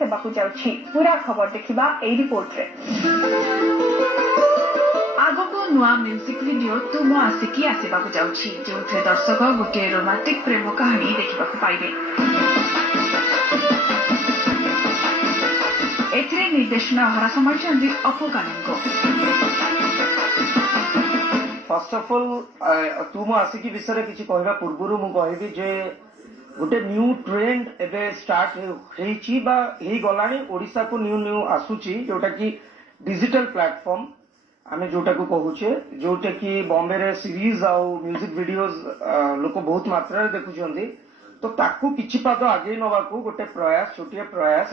ହେବାକୁ ଯାଉଛି पूरा खबर देखिबा एई रिपोर्ट रे। आगको नुआ म्यूजिक वीडियो तुम आसिकी आसवाक जाउछि जोथे दर्शक गोटे रोमांटिक प्रेम कहानी देखिबाक पाइबे। एथिरे निर्देशना हरा संभाळिछन्ती अपु कानंगो। फर्स्ट ऑफ ऑल तुम आसिकी विषय किसी कहवा पूर्व मु कहबी जे गोटे न्यू ट्रेंड एबे स्टार्ट हेची बा हे गलानी ओडिसा को न्यू न्यू आसुची जोटा कि डिजिटल प्लेटफॉर्म आमे जोटा को कहूचे जोटा कि बॉम्बे रे सीरीज आउ म्यूजिक वीडियोस लोक बहुत मात्रा रे देखुचंदी तो ताकू किछि पाद आगे नवा को गोटे प्रयास छोटिया प्रयास